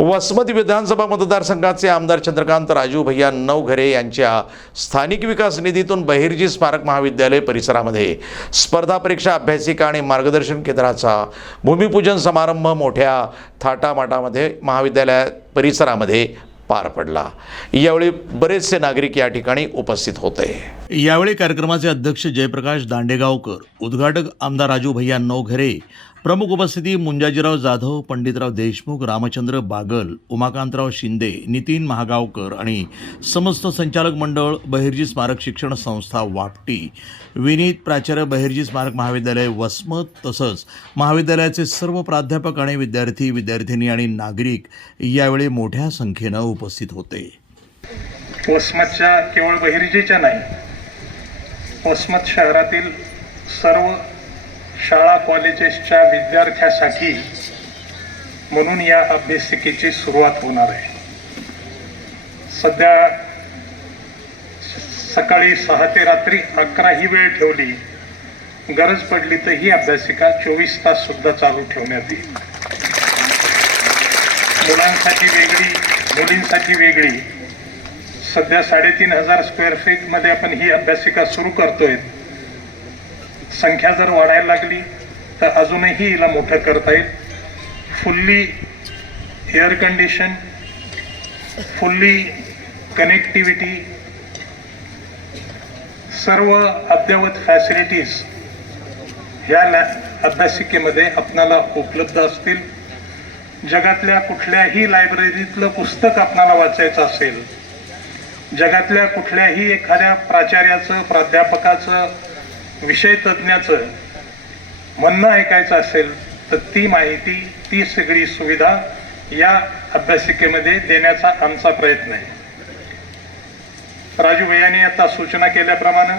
वसमत विधानसभा मतदारसंघाचे आमदार चंद्रकांत राजू भैया नवघरे यांच्या स्थानिक विकास निधीतून बहिर्जी स्मारक महाविद्यालय परिसरामध्ये स्पर्धा परीक्षा अभ्यासिका आणि मार्गदर्शन केंद्राचा भूमिपूजन समारंभ मोठ्या थाटामाटामध्ये महाविद्यालय परिसरामध्ये पार पडला. यावेळी बरेचसे नागरिक या ठिकाणी उपस्थित होते. यावेळी कार्यक्रमाचे अध्यक्ष जयप्रकाश दांडेगावकर उद्घाटक आमदार राजू भैया नवघरे प्रमुख उपस्थिती मुंजाजीराव जाधव पंडितराव देशमुख रामचंद्र बागल उमाकांतराव शिंदे नितीन महागावकर आणि समस्त संचालक मंडळ बहिर्जी स्मारक शिक्षण संस्था वापटी. विनीत प्राचार्य बहिर्जी स्मारक महाविद्यालय वसमत तसंच महाविद्यालयाचे सर्व प्राध्यापक आणि विद्यार्थी विद्यार्थिनी आणि नागरिक यावेळी मोठ्या संख्येनं उपस्थित होते. वसमतच्या केवळ बहिर्जीच्या नाही वसमत शहरातील सर्व शाळा कॉलेजेसच्या विद्यार्थ्यासाठी म्हणून या अभ्यासिकेची सुरुवात होणार आहे. सध्या सकाळी सहा ते रात्री अकरा ही वेळ ठेवली गरज पडली तर ही अभ्यासिका चोवीस तास सुद्धा चालू ठेवण्यात येईल. मुलांसाठी वेगळी मुलींसाठी वेगळी. सध्या साडेतीन हजार स्क्वेअर फीटमध्ये आपण ही अभ्यासिका सुरू करतोय. संख्या जर वाढायला लागली तर अजूनही हिला मोठं करता येईल. Fully air condition fully connectivity सर्व अद्ययावत फॅसिलिटीज ह्या लॅ अभ्यासिकेमध्ये आपणाला उपलब्ध असतील. जगातल्या कुठल्याही लायब्ररीतलं पुस्तक आपणाला वाचायचं असेल जगातल्या कुठल्याही एखाद्या प्राचार्याचं प्राध्यापकाचं विषय तज्ज्ञाचं म्हणणं ऐकायचं असेल तर ती माहिती ती सगळी सुविधा या अभ्यासिकेमध्ये देण्याचा आमचा प्रयत्न आहे. राजू भैयाने आता सूचना केल्याप्रमाणे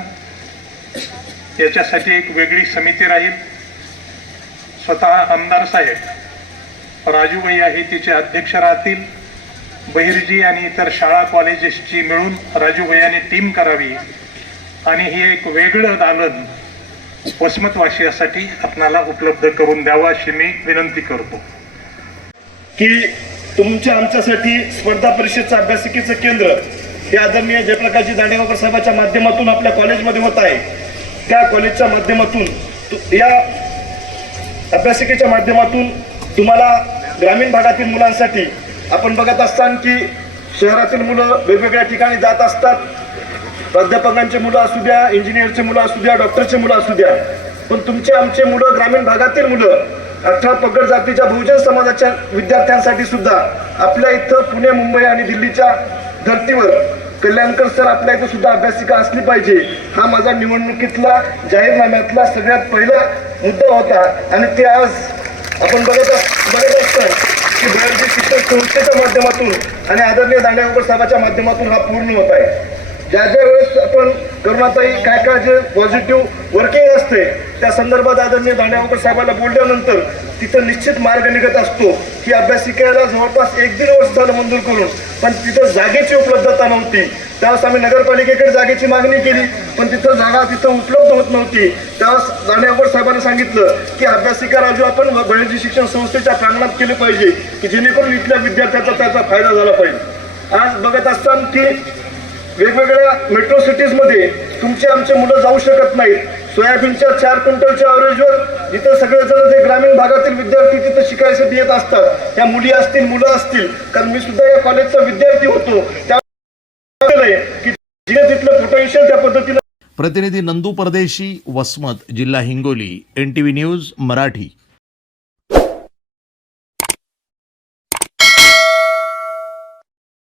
याच्यासाठी एक वेगळी समिती राहील. स्वतः आमदार साहेब राजू भैया हे तिचे अध्यक्ष राहतील. बहिर्जी आणि इतर शाळा कॉलेजेसची मिळून राजू भैयाने टीम करावी. आणि हे एक वेगळं दालन वसमतवासियासाठी आपणाला उपलब्ध करून द्यावा अशी मी विनंती करतो. की तुमच्या आमच्यासाठी स्पर्धा परीक्षेचं अभ्यासिकेचं केंद्र हे आदरणीय जयप्रकाशजी दांडेगावकर साहेबांच्या माध्यमातून आपल्या कॉलेजमध्ये होत आहे. त्या कॉलेजच्या माध्यमातून या अभ्यासिकेच्या माध्यमातून तुम्हाला ग्रामीण भागातील मुलांसाठी आपण बघत असताना की शहरातील मुलं वेगवेगळ्या ठिकाणी जात असतात. प्राध्यापकांचे मुलं असू द्या इंजिनियरचे मुलं असू द्या डॉक्टरचे मुलं असू द्या. पण तुमचे आमचे मुलं ग्रामीण भागातील मुलं अठरा पगड जातीच्या बहुजन समाजाच्या विद्यार्थ्यांसाठी सुद्धा आपल्या इथं पुणे मुंबई आणि दिल्लीच्या धर्तीवर कल्याणकर सर आपल्या इथं सुद्धा अभ्यासिका असली पाहिजे. हा माझा निवडणुकीतला जाहीरनाम्यातला सगळ्यात पहिला मुद्दा होता. आणि ते आज आपण बघत बघत असतो की बाहेरची शिक्षण संस्थेच्या माध्यमातून आणि आदरणीय दांडेगावकर साहेबाच्या माध्यमातून हा पूर्ण होत आहे. ज्या ज्या वेळेस आपण करुणाताई काय काय जे पॉझिटिव्ह वर्किंग असते त्या संदर्भात आदरणीय दांडेगावकर साहेबांना बोलल्यानंतर तिथं निश्चित मार्ग निघत असतो. की अभ्यासिकेला जवळपास एक दीड वर्ष झालं मंजूर करून पण तिथं जागेची उपलब्धता नव्हती. त्यावेळेस आम्ही नगरपालिकेकडे जागेची मागणी केली पण तिथं जागा तिथं उपलब्ध होत नव्हती. त्यावेळेस दांडेगावकर साहेबांनी सांगितलं की अभ्यासिका राजू आपण बहिर्जी शिक्षण संस्थेच्या प्रांगणात केले पाहिजे की जेणेकरून इथल्या विद्यार्थ्याचा त्याचा फायदा झाला पाहिजे. आज बघत असताना की वेगवेगळ्या मेट्रो सिटीजमध्ये तुमचे आमचे मुलं जाऊ शकत नाहीत. सोयाबीनच्या चार क्विंटलच्या अवरेजवर जिथं सगळेजण जे ग्रामीण भागातील विद्यार्थी तिथं शिकायसाठी येत असतात. त्या मुली असतील मुलं असतील. कारण मी सुद्धा या कॉलेजचा विद्यार्थी होतो. त्या तिथलं पोटेन्शियल त्या पद्धतीला प्रतिनिधी नंदू परदेशी वसमत जिल्हा Hingoli N T V news Marathi.